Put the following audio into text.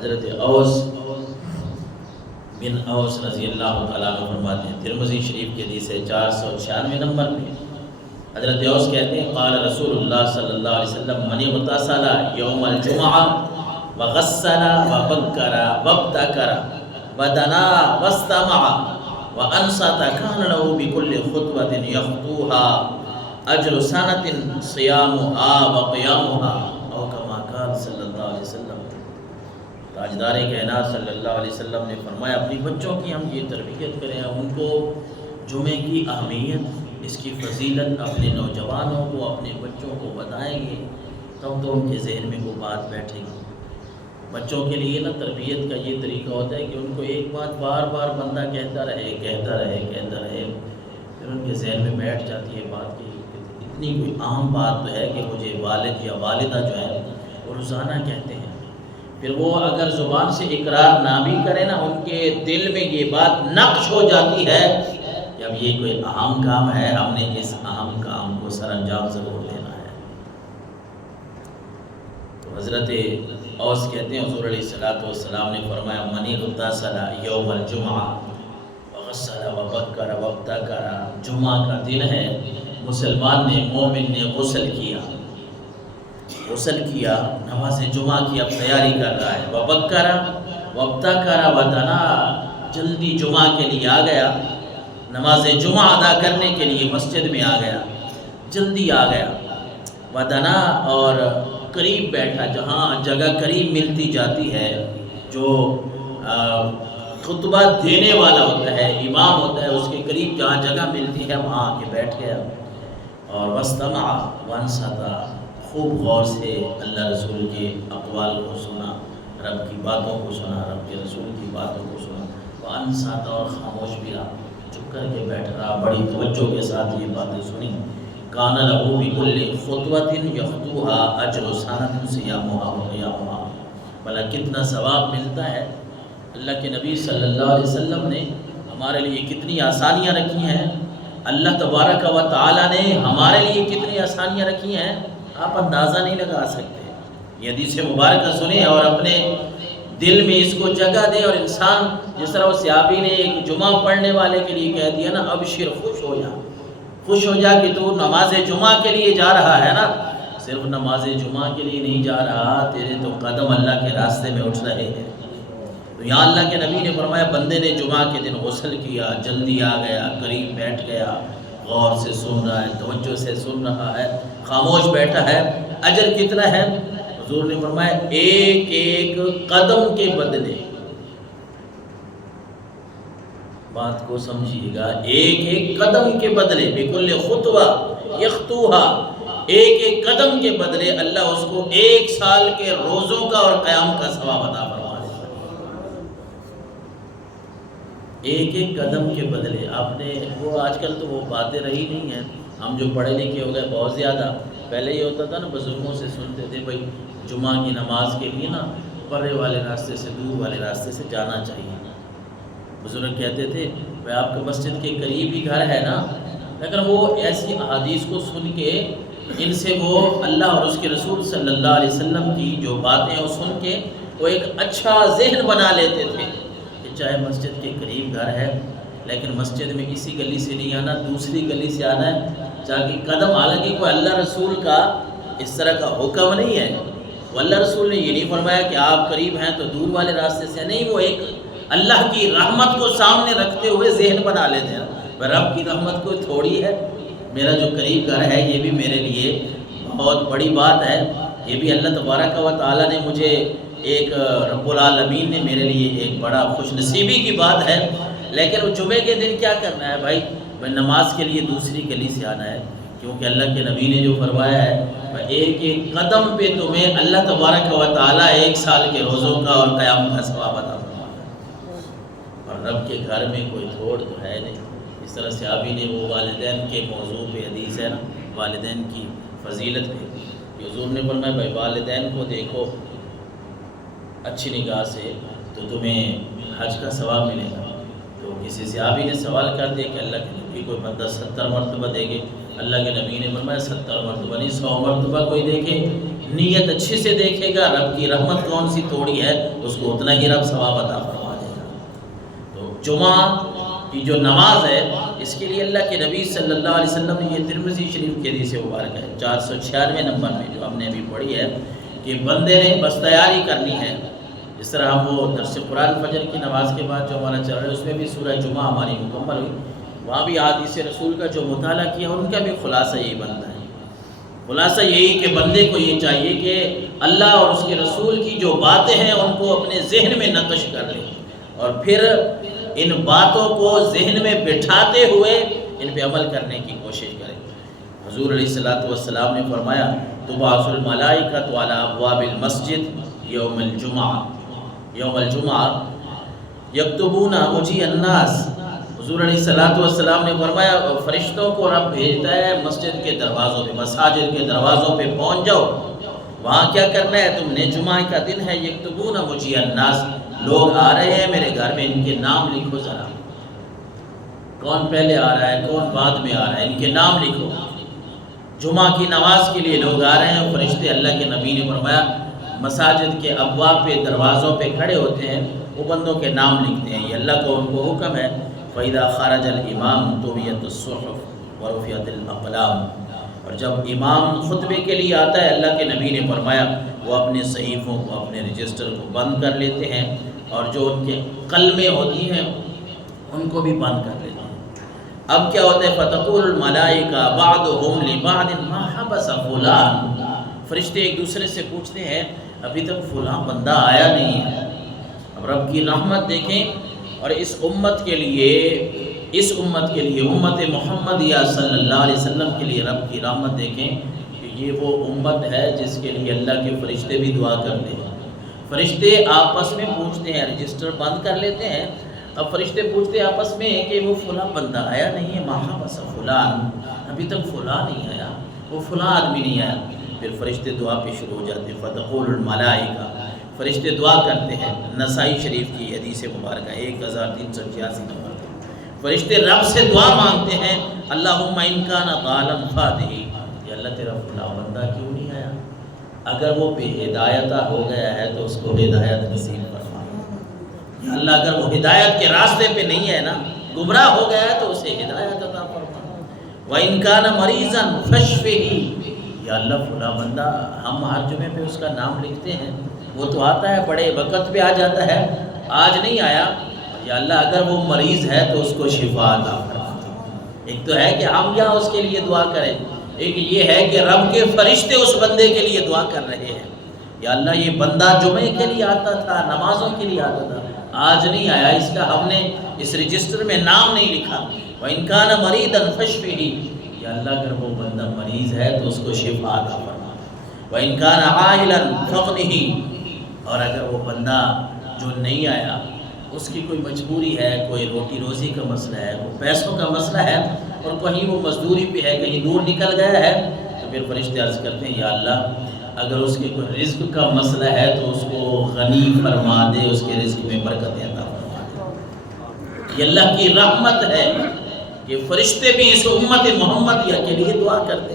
حضرت اوس بن اوس رضی اللہ تعالیٰ عنہ فرماتے ہیں، ترمذی شریف کی حدیث ہے 496 نمبر پہ، حضرت اوس کہتے ہیں قال رسول اللہ صلی اللہ علیہ وسلم من اغتسل یوم الجمعہ وغسل وبکر وابتکر ودنا واستمع وانصت کان له بكل خطوة یخطوها اجر سنة صیامها وقیامها او کما قال صلی اللہ علیہ وسلم۔ تاجدار کائنات صلی اللہ علیہ وسلم نے فرمایا اپنی بچوں کی ہم یہ تربیت کریں، ان کو جمعے کی اہمیت، اس کی فضیلت اپنے نوجوانوں کو، اپنے بچوں کو بتائیں گے، تب تو ان کے ذہن میں وہ بات بیٹھے گی۔ بچوں کے لیے نا تربیت کا یہ طریقہ ہوتا ہے کہ ان کو ایک بات بار بار بندہ کہتا رہے، پھر ان کے ذہن میں بیٹھ جاتی ہے بات کی اتنی کوئی عام بات تو ہے کہ مجھے والد یا والدہ جو ہے وہ روزانہ کہتے ہیں، پھر وہ اگر زبان سے اقرار نہ بھی کرے نا، ان کے دل میں یہ بات نقش ہو جاتی ہے کہ اب یہ کوئی اہم کام ہے، ہم نے اس اہم کام کو سر انجام ضرور دینا ہے۔ تو حضرت اوس کہتے ہیں حضور علیہ السلام نے فرمایا من اغتسل یوم الجمعہ وغسل وبکر وابتکر، جمعہ کا دن ہے، مسلمان نے، مومن نے غسل کیا، نماز جمعہ کی اب تیاری کر رہا ہے، وبکر وابتکر ودنا، جلدی جمعہ کے لیے آ گیا، نماز جمعہ ادا کرنے کے لیے مسجد میں آ گیا، جلدی آ گیا، ودنا، اور قریب بیٹھا، جہاں جگہ قریب ملتی جاتی ہے، جو خطبہ دینے والا ہوتا ہے، امام ہوتا ہے، اس کے قریب جہاں جگہ ملتی ہے وہاں آ کے بیٹھ گیا، اور واستمع وانصت، خوب غور سے اللہ رسول کے اقوال کو سنا، رب کی باتوں کو سنا، رب کے رسول کی باتوں کو سنا، وانصت، اور خاموش بھی رہا، چپ کر کے بیٹھ رہا، بڑی توجہ کے ساتھ یہ باتیں سنی۔ کان لہ بکل خطوۃ یخطوها اجر سنۃ صیامها وقیامها، بھلا کتنا ثواب ملتا ہے۔ اللہ کے نبی صلی اللہ علیہ وسلم نے ہمارے لیے کتنی آسانیاں رکھی ہیں، اللہ تبارک و تعالی نے ہمارے لیے کتنی آسانیاں رکھی ہیں، آپ اندازہ نہیں لگا سکتے۔ یہ حدیث مبارکہ سنیں اور اپنے دل میں اس کو جگہ دیں، اور انسان جس طرح اس صحابی نے ایک جمعہ پڑھنے والے کے لیے کہہ دیا نا، ابشر، خوش ہو جا کہ تو نماز جمعہ کے لیے جا رہا ہے نا، صرف نماز جمعہ کے لیے نہیں جا رہا، تیرے تو قدم اللہ کے راستے میں اٹھ رہے ہیں۔ تو یہاں اللہ کے نبی نے فرمایا بندے نے جمعہ کے دن غسل کیا، جلدی آ گیا، قریب بیٹھ گیا، غور سے سن رہا ہے، توجہ سے سن رہا ہے، خاموش بیٹھا ہے، اجر کتنا ہے؟ حضور نے فرمایا ایک ایک قدم کے بدلے، بات کو سمجھیے گا، ایک ایک قدم کے بدلے، بکل خطوہ یخطوها، ایک ایک قدم کے بدلے اللہ اس کو 1 سال کے روزوں کا اور قیام کا ثواب عطا فرما دیتا ہے۔ ایک ایک قدم کے بدلے، آپ نے وہ آج کل تو وہ باتیں رہی نہیں ہیں، ہم جو پڑھے لکھے ہو گئے بہت زیادہ، پہلے یہ ہوتا تھا نا، بزرگوں سے سنتے تھے بھائی جمعہ کی نماز کے لیے نا پرے والے راستے سے، دور والے راستے سے جانا چاہیے۔ بزرگ کہتے تھے بھائی آپ کا مسجد کے قریب ہی گھر ہے نا، لیکن وہ ایسی احادیث کو سن کے، ان سے وہ اللہ اور اس کے رسول صلی اللہ علیہ وسلم کی جو باتیں وہ سن کے وہ ایک اچھا ذہن بنا لیتے تھے کہ چاہے مسجد کے قریب گھر ہے لیکن مسجد میں اسی گلی سے نہیں آنا، دوسری گلی سے آنا ہے، تاکہ قدم، حالانکہ کوئی اللہ رسول کا اس طرح کا حکم نہیں ہے، وہ اللہ رسول نے یہ نہیں فرمایا کہ آپ قریب ہیں تو دور والے راستے سے نہیں، وہ ایک اللہ کی رحمت کو سامنے رکھتے ہوئے ذہن بنا لیتے ہیں، رب کی رحمت کوئی تھوڑی ہے، میرا جو قریب گھر ہے یہ بھی میرے لیے بہت بڑی بات ہے، یہ بھی اللہ تبارک و تعالیٰ نے مجھے ایک، رب العالمین نے میرے لیے ایک بڑا خوش نصیبی کی بات ہے۔ لیکن وہ جمعے کے دن کیا کرنا ہے بھائی نماز کے لیے دوسری گلی سے آنا ہے، کیونکہ اللہ کے نبی نے جو فرمایا ہے ایک ایک قدم پہ تمہیں اللہ تبارک و تعالیٰ 1 سال کے روزوں کا اور قیام کا ثواب عطا فرماتا ہے، اور رب کے گھر میں کوئی تھوڑ تو ہے نہیں۔ اس طرح صحابی نے وہ والدین کے موضوع پہ حدیث ہے نا، والدین کی فضیلت پہ، کہ حضور نے فرمایا بھائی والدین کو دیکھو اچھی نگاہ سے تو تمہیں حج کا ثواب ملے گا۔ تو کسی صحابی نے سوال کر دیا کہ اللہ کے نبی کوئی بندہ 70 مرتبہ دے گے، اللہ کے نبی نے فرمایا 70 مرتبہ نہیں 100 مرتبہ کوئی دیکھے، نیت اچھے سے دیکھے گا، رب کی رحمت کون سی تھوڑی ہے اس کو اتنا ہی رب ثواب عطا فرما دے گا۔ تو جمعہ کی جو نماز ہے اس کے لیے اللہ کے نبی صلی اللہ علیہ وسلم نے، یہ ترمذی شریف کی حدیث مبارک ہے 496 نمبر میں جو ہم نے ابھی پڑھی ہے، کہ بندے نے بس تیاری کرنی ہے۔ اس طرح ہم وہ درس قرآن فجر کی نماز کے بعد جو ہمارا چل رہا ہے اس میں بھی سورہ جمعہ ہماری مکمل ہوئی، وہاں بھی احادیث رسول کا جو مطالعہ کیا ان کا بھی خلاصہ یہی بنتا ہے۔ خلاصہ یہی کہ بندے کو یہ چاہیے کہ اللہ اور اس کے رسول کی جو باتیں ہیں ان کو اپنے ذہن میں نقش کر لے، اور پھر ان باتوں کو ذہن میں بٹھاتے ہوئے ان پہ عمل کرنے کی کوشش کرے۔ حضور علیہ الصلوۃ والسلام نے فرمایا تبعث الملائکۃ علی ابواب المسجد یوم الجمعہ یکتبون مجیء الناس۔ حضور علیہ الصلوۃ والسلام نے فرمایا فرشتوں کو رب بھیجتا ہے مسجد کے دروازوں پہ، مساجد کے دروازوں پہ پہنچ جاؤ، وہاں کیا کرنا ہے تم نے، جمعہ کا دن ہے، یکتبون مجیء الناس، لوگ آ رہے ہیں میرے گھر میں، ان کے نام لکھو ذرا، کون پہلے آ رہا ہے کون بعد میں آ رہا ہے، ان کے نام لکھو۔ جمعہ کی نماز کے لیے لوگ آ رہے ہیں، فرشتے اللہ کے نبی نے فرمایا مساجد کے ابواب پہ دروازوں پہ کھڑے ہوتے ہیں، وہ بندوں کے نام لکھتے ہیں، یہ اللہ کو ان کو حکم ہے۔ فَإِذَا خَرَجَ الْإِمَامُ طُوِّيَتِ الصُّحُفُ وَرُفِعَتِ الْأَقْلَامُ، اور جب امام خطبے کے لیے آتا ہے اللہ کے نبی نے فرمایا وہ اپنے صحیفوں کو، اپنے رجسٹر کو بند کر لیتے ہیں، اور جو ان کے قلمیں ہوتی ہیں ان کو بھی بند کر لیتے ہیں۔ اب کیا ہوتا ہے فَتَقُولُ الْمَلَائِكَةُ بَعْضُهُمْ لِبَعْضٍ مَا حَبَسَ فُلَانٌ، فرشتے ایک دوسرے سے پوچھتے ہیں ابھی تک فلاں بندہ آیا نہیں ہے۔ اب رب کی رحمت دیکھیں، اور اس امت کے لیے امت محمدیہ صلی اللہ علیہ وسلم کے لیے رب کی رحمت دیکھیں کہ یہ وہ امت ہے جس کے لیے اللہ کے فرشتے بھی دعا کرتے ہیں۔ فرشتے آپس میں پوچھتے ہیں، رجسٹر بند کر لیتے ہیں، اب فرشتے پوچھتے ہیں آپس میں کہ وہ فلاں بندہ آیا نہیں ہے، ماں بس فلان، ابھی تک فلاں نہیں آیا، وہ فلاں آدمی نہیں آیا۔ پھر فرشتے دعا پہ شروع ہو جاتے ہیں، فتقول الملائکہ، فرشتے دعا کرتے ہیں۔ نسائی شریف کی حدیث مبارکہ 1386 نمبر، فرشتے رب سے دعا مانگتے ہیں، اللہم ان کان ضالا فہدہ، کہ اللہ تیرا فلاں بندہ کیوں نہیں آیا، اگر وہ بے ہدایتہ ہو گیا ہے تو اس کو ہدایت نصیب فرما، یا اللہ اگر وہ ہدایت کے راستے پہ نہیں ہے نا، گمراہ ہو گیا ہے تو اسے ہدایت عطا فرما، وَإِن كَانَ مَرِيضًا فَاشْفِهِ، یا اللہ فلاں بندہ ہم ہر جمعے پہ اس کا نام لکھتے ہیں، وہ تو آتا ہے بڑے وقت پہ آ جاتا ہے، آج نہیں آیا، یا اللہ اگر وہ مریض ہے تو اس کو شفا عطا فرما۔ ایک تو ہے کہ ہم یہاں اس کے لیے دعا کریں، ایک یہ ہے کہ رب کے فرشتے اس بندے کے لیے دعا کر رہے ہیں، یا اللہ یہ بندہ جمعے کے لیے آتا تھا، نمازوں کے لیے آتا تھا، آج نہیں آیا، اس کا ہم نے اس رجسٹر میں نام نہیں لکھا، وَإِن كَانَ مَرِيضًا فَاشْفِهِ، یا اللہ اگر وہ بندہ مریض ہے تو اس کو شفا عطا فرما، وَإِن كَانَ عَائِلًا فَقْدِهِ، اور اگر وہ بندہ جو نہیں آیا اس کی کوئی مجبوری ہے، کوئی روٹی روزی کا مسئلہ ہے، کوئی پیسوں کا مسئلہ ہے، اور کہیں وہ مزدوری پہ ہے، کہیں دور نکل گیا ہے، تو پھر فرشتے عرض کرتے ہیں یا اللہ اگر اس کے کوئی رزق کا مسئلہ ہے تو اس کو غنی فرما دے، اس کے رزق میں برکت عطا فرما دے۔ یہ اللہ کی رحمت ہے کہ فرشتے بھی اس امت محمدیہ کے لیے دعا کرتے ہیں۔